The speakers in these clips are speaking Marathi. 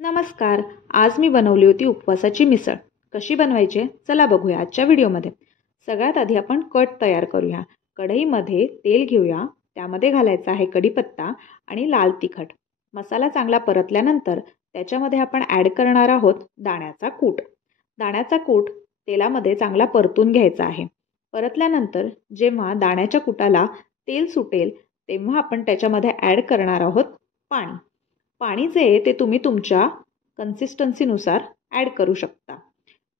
नमस्कार. आज मी बनवली होती उपवासाची मिसळ. कशी बनवायची चला बघूया आजच्या व्हिडिओमध्ये. सगळ्यात आधी आपण कट तयार करूया. कढईमध्ये तेल घेऊया. त्यामध्ये घालायचा आहे कढीपत्ता आणि लाल तिखट. मसाला चांगला परतल्यानंतर त्याच्यामध्ये आपण ॲड करणार आहोत दाण्याचा कूट. दाण्याचा कूट तेलामध्ये चांगला परतून घ्यायचा आहे. परतल्यानंतर जेव्हा दाण्याच्या कुटाला तेल सुटेल तेव्हा आपण त्याच्यामध्ये ॲड करणार आहोत पाणी. पाणी जे आहे ते तुम्ही तुमच्या कन्सिस्टन्सीनुसार ॲड करू शकता.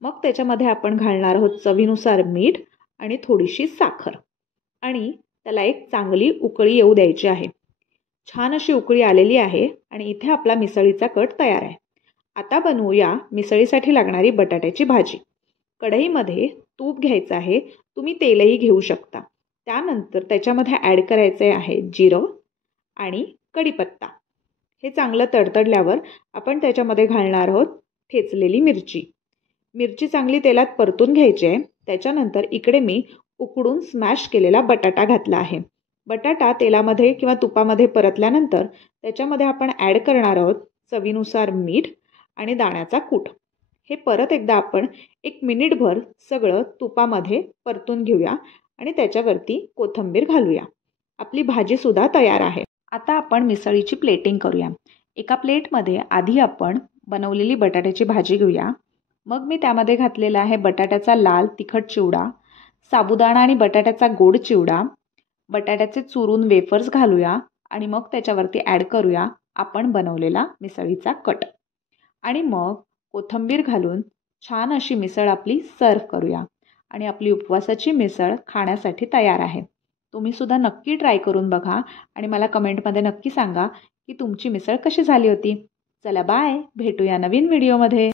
मग त्याच्यामध्ये आपण घालणार आहोत चवीनुसार मीठ आणि थोडीशी साखर आणि त्याला एक चांगली उकळी येऊ द्यायची आहे. छान अशी उकळी आलेली आहे आणि इथे आपला मिसळीचा कट तयार आहे. आता बनवूया मिसळीसाठी लागणारी बटाट्याची भाजी. कढईमध्ये तूप घ्यायचं आहे. तुम्ही तेलही घेऊ शकता. त्यानंतर त्याच्यामध्ये ॲड करायचे आहे जिरं आणि कढीपत्ता. हे चांगलं तडतडल्यावर आपण त्याच्यामध्ये घालणार आहोत ठेचलेली मिरची. मिरची चांगली तेलात परतून घ्यायची आहे. त्याच्यानंतर इकडे मी उकडून स्मॅश केलेला बटाटा घातला आहे. बटाटा तेलामध्ये किंवा तुपामध्ये परतल्यानंतर त्याच्यामध्ये आपण ॲड करणार आहोत चवीनुसार मीठ आणि दाण्याचा कूट. हे परत एकदा आपण 1 मिनिटभर सगळं तुपामध्ये परतून घेऊया आणि त्याच्यावरती कोथिंबीर घालूया. आपली भाजीसुद्धा तयार आहे. आता आपण मिसळीची प्लेटिंग करूया. एका प्लेटमध्ये आधी आपण बनवलेली बटाट्याची भाजी घेऊया. मग मी त्यामध्ये घातलेला आहे बटाट्याचा लाल तिखट चिवडा, साबुदाणा आणि बटाट्याचा गोड चिवडा, बटाट्याचे चुरून वेफर्स घालूया आणि मग त्याच्यावरती ॲड करूया आपण बनवलेला मिसळीचा कट आणि मग कोथिंबीर घालून छान अशी मिसळ आपली सर्व करूया आणि आपली उपवासाची मिसळ खाण्यासाठी तयार आहे. तुम्ही सुद्धा नक्की ट्राय करून बघा आणि मला कमेंटमध्ये नक्की सांगा की तुमची मिसळ कशी झाली होती. चला बाय, भेटूया नवीन व्हिडिओमध्ये.